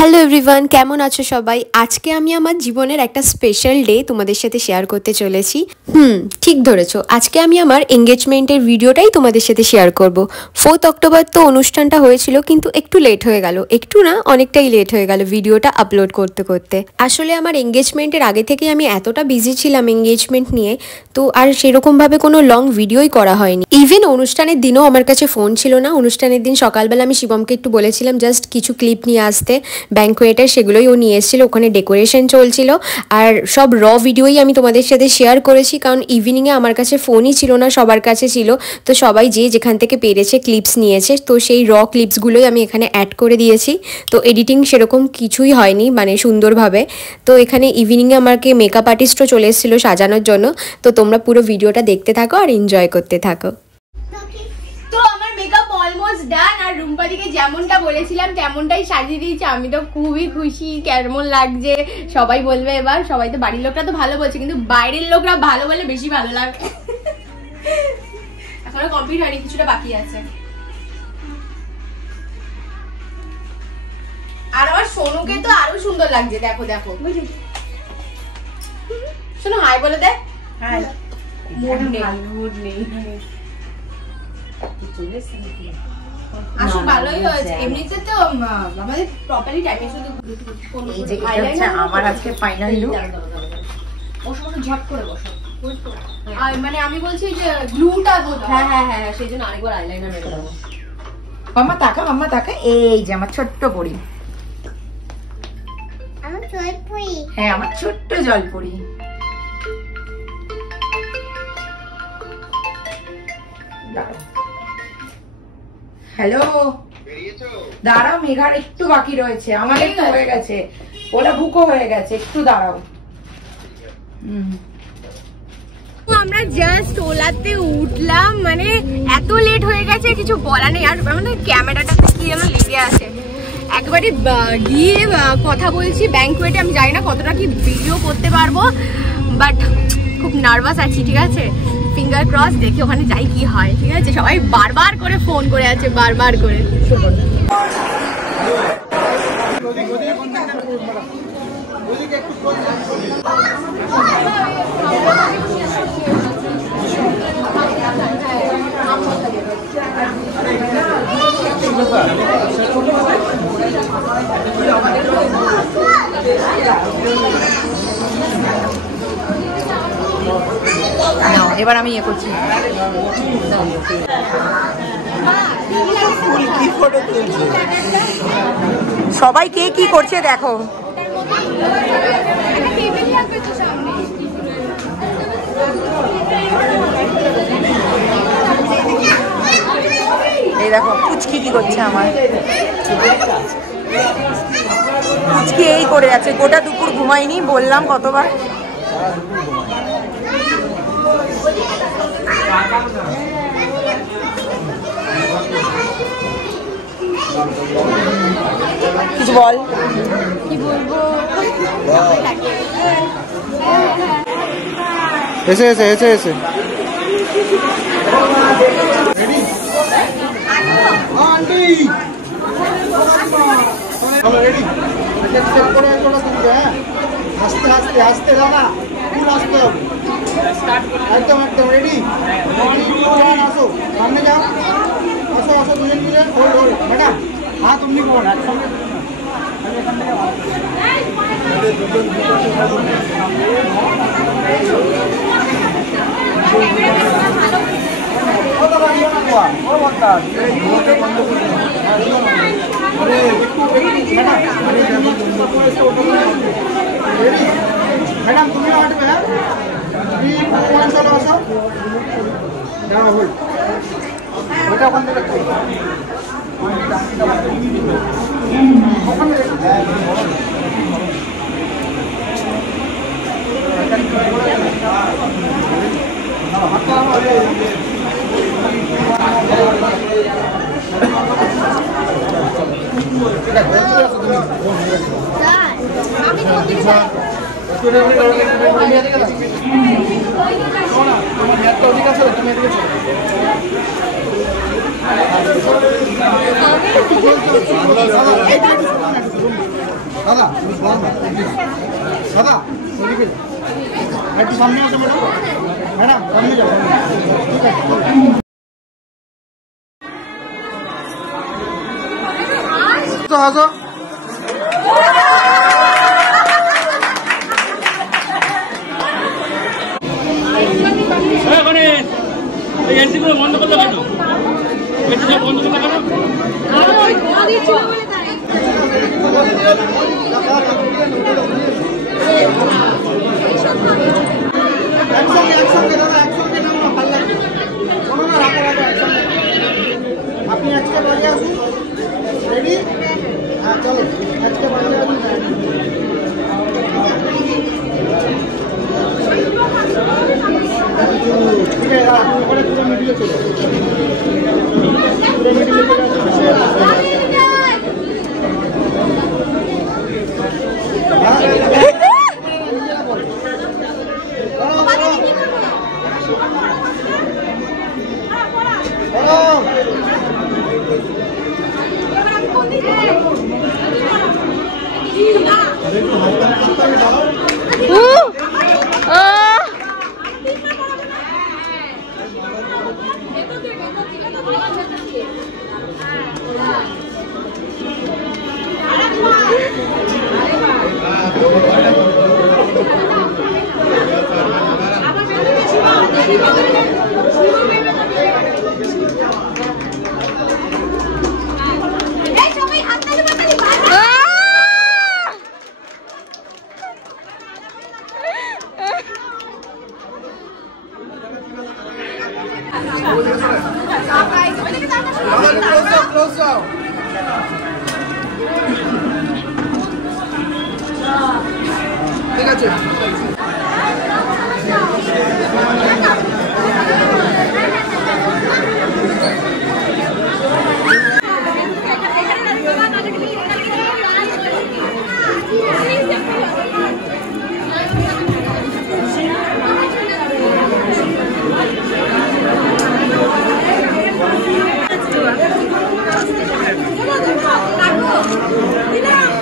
Hello everyone, কেমন আছো সবাই? আজকে আমি আমার জীবনের একটা স্পেশাল ডে তোমাদের সাথে শেয়ার করতে চলেছি। ঠিক ধরেছো, আজকে আমি আমার এঙ্গেজমেন্টের ভিডিওটাই তোমাদের সাথে শেয়ার করব। 4th অক্টোবর তো অনুষ্ঠানটা হয়েছিল, কিন্তু একটু লেট হয়ে গেল, একটু না অনেকটাই লেট হয়ে গেল ভিডিওটা আপলোড করতে করতে। আসলে আমার এঙ্গেজমেন্টের আগে থেকে আমি এতটা বিজি ছিলাম এঙ্গেজমেন্ট নিয়ে, তো আর সেরকমভাবে কোনো লং ভিডিওই করা হয়নি। ইভেন অনুষ্ঠানের দিনও আমার কাছে ফোন ছিল না। অনুষ্ঠানের দিন সকালবেলা আমি শিবমকে একটু বলেছিলাম জাস্ট কিছু ক্লিপ নিয়ে আসতে ব্যাঙ্কোয়েটের, সেগুলোই ও নিয়ে এসেছিলো। ওখানে ডেকোরেশন চলছিল আর সব ভিডিওই আমি তোমাদের সাথে শেয়ার করেছি, কারণ ইভিনিংয়ে আমার কাছে ফোনই ছিল না, সবার কাছে ছিল। তো সবাই যে যেখান থেকে পেরেছে ক্লিপস নিয়েছে, তো সেই ক্লিপসগুলোই আমি এখানে অ্যাড করে দিয়েছি। তো এডিটিং সেরকম কিছুই হয়নি, মানে সুন্দরভাবে। তো এখানে ইভিনিংয়ে আমাকে মেকআপ আর্টিস্টও চলে এসেছিলো সাজানোর জন্য। তো তোমরা পুরো ভিডিওটা দেখতে থাকো আর এনজয় করতে থাকো। তো আমার মেকআপ অলমোস্ট ডান, আর রুম্পাদিকে যেমনটা বলেছিলাম তেমনটাই সাজিয়ে দিয়েছি। আমি তো খুবই খুশি, কেমন লাগছে সবাই বলবে এবার। সবাই তো বাড়ির লোকরা তো ভালো বলছে, কিন্তু বাইরের লোকরা ভালো বলে বেশি ভালো লাগে। এখনো কমপ্লিট হয়নি, কিছুটা বাকি আছে। আর আমার সোনুকে তো আরো সুন্দর লাগছে, দেখো দেখো। শোনো হাই বলে দে। হাই। মুড নেই। আসলে ভালোই হয়েছে, এমনিতে তো আমাদের প্রপারলি টাইমে শুধু এই যে এটা হচ্ছে আমার আজকে ফাইনাল লুক। বসো ঝট করে বসো। আর মানে আমি বলছি যে গ্লুটা হ্যাঁ সেইজন্য আরেকবার আইলাইনার মেরে দাও। মাম্মা তাকা এই যে আমার ছোট্ট পরি। আমার জলপরি। হ্যাঁ, আমার ছোট্ট জলপরি। হ্যালো, দাঁড়াও, মেঘার একটু বাকি রয়েছে, আমাদের তো হয়ে গেছে, ওটা বুকও হয়ে গেছে, একটু দাঁড়াও। আমরা জাস্ট ওলাতে উঠলাম, মানে এত লেট হয়ে গেছে কিছু বলা নেই। আর আমাদের ক্যামেরাটা কি যেন লেগে আছে, একবারে গিয়ে কথা বলছি ব্যাঙ্কোয়েটে। আমি জানি না কতটা কি ভিডিও করতে পারবো, বাট খুব নার্ভাস আছি। ঠিক আছে, ফিঙ্গার ক্রস, দেখি ওখানে যাই কি হয়। ঠিক আছে, সবাই বারবার করে ফোন করে আছে, বারবার করে। এবার আমি ইয়ে করছি। সবাই কে কি করছে দেখো। এই দেখো পুচকি কি করছে, আমার পুচকি এই করে যাচ্ছে, গোটা দুপুর ঘুমাইনি, বললাম কতবার। কিছু বল। কি বলবো, এসে আস্তে দাদা, একদম রেডি। আসো সামনে যাও, আসো দুজন ম্যাডাম, হ্যাঁ তুমি কোন ম্যাডাম তুমি হাঁটবে। হ্যাঁ, চলো আসো, ওইটা ওখান থেকে আমি দাদা দাদা একটু সামনে আসো ম্যাডাম, ম্যাডাম সামনে যাও, ঠিক আছে। তো আসো বন্ধ করতে কেন? বন্ধ করতে কেন? আপনি আজকে বাড়ি আসুন, রেডি? হ্যাঁ চলো আজকে বাড়ি আসুন। ঠিক আছে, ওখানে পুরো মিডিলে চলে পুরো মিডিলে চলে ঠিক আছে।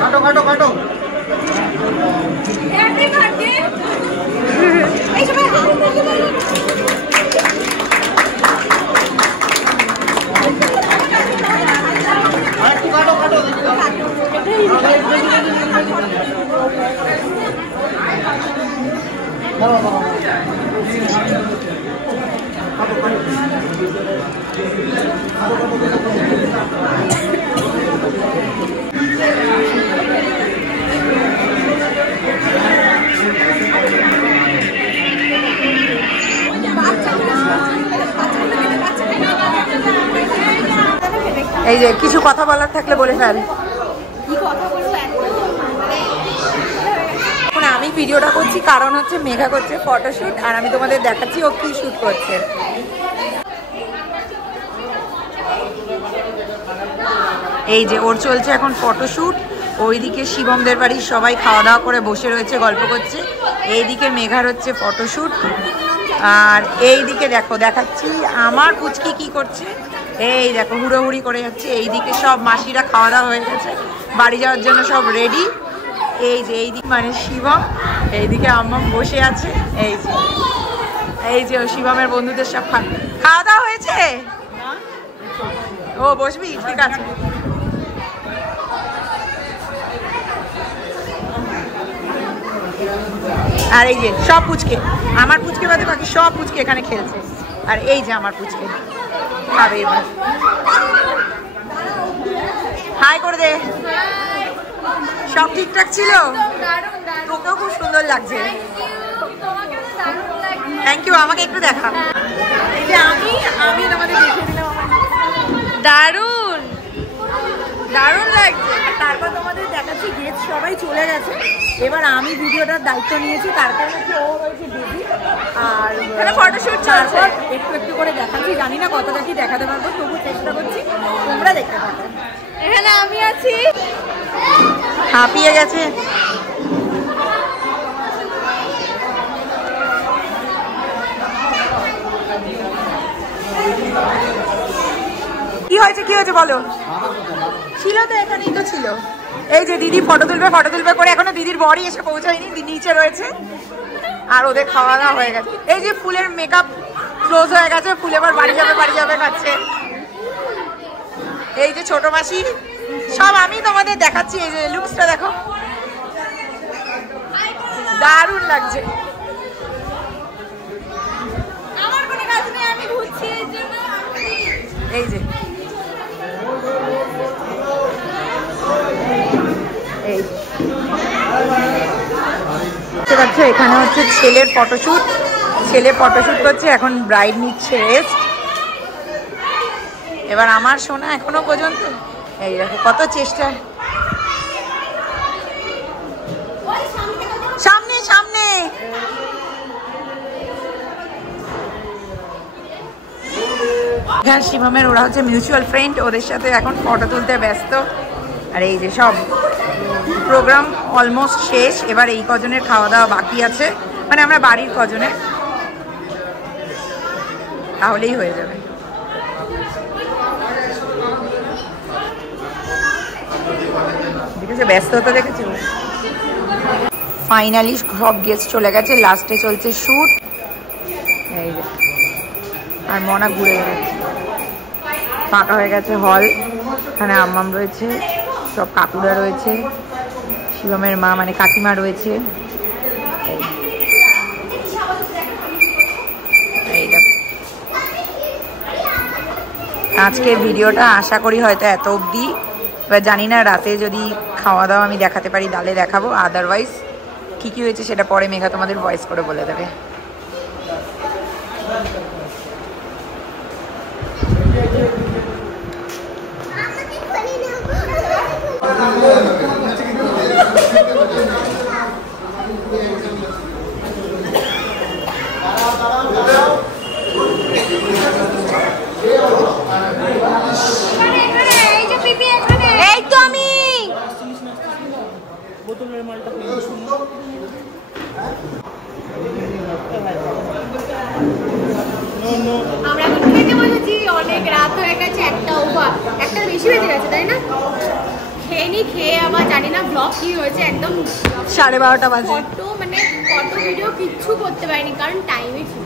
কাটো কাটো কাটো আরেকটু কাটো কাটো এই যে কিছু কথা বলার থাকলে বলে ফেল। এখন আমি ভিডিওটা করছি কারণ হচ্ছে মেঘা করছে ফটোশুট, আর আমি তোমাদের দেখাচ্ছি ও কি শুট করছে। এই যে ওর চলছে এখন ফটোশুট, ওইদিকে শিবমদের বাড়ির সবাই খাওয়া দাওয়া করে বসে রয়েছে গল্প করছে, এইদিকে মেঘার হচ্ছে ফটোশুট, আর এইদিকে দেখো দেখাচ্ছি আমার পুচকি কি করছে। এই দেখো হুড়োহুড়ি করে যাচ্ছে, এইদিকে সব মাসিরা খাওয়া দাওয়া হয়ে গেছে, বাড়ি যাওয়ার জন্য সব রেডি। এই যে এইদিকে মানে শিবম, এইদিকে আম্মাম বসে আছে। এই যে শিবমের বন্ধুদের সব খাওয়া দাওয়া হয়েছে। ও বসবি, ঠিক আছে। আর এই যে সব পুচকে, আমার পুচকে বাদে বাকি সব পুচকে এখানে খেলছে, আর এই যে আমার পুচকে খাবে এবার। হাই করে দে। সব ঠিকঠাক ছিল? তোকেও খুব সুন্দর লাগছে। Thank you. আমাকে একটু দেখা। এই যে আমি তোমাদের দেখিয়ে দিলাম। দারুণ দারুণ লাগছে। তারপর তোমাদের দেখাচ্ছি গেস্ট সবাই চলে গেছে, এবার আমি ভিডিওটার দায়িত্ব নিয়েছি, তার কারণে ও হয়েছে বেবি, আর ফটোশুট চলছে। একটু একটু করে দেখাচ্ছি, জানি না কতটা কি দেখাতে পারবো, তবু চেষ্টা করছি, তোমরা দেখতে পাবে। এখানে আমি আছি। হাঁপিয়ে গেছে। কি হয়েছে বলো? ছিল তো, এখানেই তো ছিল। এই যে দিদি ফটো তুলবে করে এখনো দিদির বরই এসে পৌঁছায়নি, নিচে রয়েছে। আর ওদের খাওয়া দাওয়া হয়ে গেছে। এই যে ফুলের মেকআপ ক্লোজ হয়ে গেছে, ফুল এবার বাড়ি যাবে খাচ্ছে। এই যে ছোট মাসি, সব আমি তোমাদের দেখাচ্ছি। এই যে লুকসটা দেখো, দারুণ লাগছে। এই যে এখানে হচ্ছে ছেলের ফটোশুট, ছেলে ফটোশুট করছে, এখন ব্রাইড নিচ্ছে রেস্ট। এবার আমার সোনা এখনো পর্যন্ত এই দেখো কত চেষ্টা। সামনে সামনে শিবমের ওরা হচ্ছে মিউচুয়াল ফ্রেন্ড, ওদের সাথে এখন ফটো তুলতে ব্যস্ত। আর এই যে সব প্রোগ্রাম অলমোস্ট শেষ, এবার এই কজনের খাওয়া দাওয়া বাকি আছে, মানে আমরা বাড়ির কজনের, তাহলেই হয়ে যাবে। দেখেছো ব্যস্ততা, দেখেছো। ফাইনালি সব গেস্ট চলে গেছে, লাস্টে চলছে শুট। এই যে আর মনা ঘুরে বেড়াচ্ছে, ফাঁকা হয়ে গেছে হল। এখানে আম্মাম রয়েছে, সব কাকুরা রয়েছে, শিবমের মা মানে কাকিমা রয়েছে। আজকের ভিডিওটা আশা করি হয়তো এত অবধি, এবার জানি না রাতে যদি খাওয়া দাওয়া আমি দেখাতে পারি তাহলে দেখাবো, আদারওয়াইজ কী কী হয়েছে সেটা পরে মেঘা তোমাদের ভয়েস করে বলে দেবে। এই তো আমি আমরা এখন খেতে বসেছি, অনেক রাত হয়ে গেছে, একটা বেশি বেজে গেছে তাই না? খেয়ে আবার জানি না ব্লগ কি হয়েছে, একদম 12:30 বাজে। মানে ফটো ভিডিও কিচ্ছু করতে পারিনি কারণ টাইমে ছিল।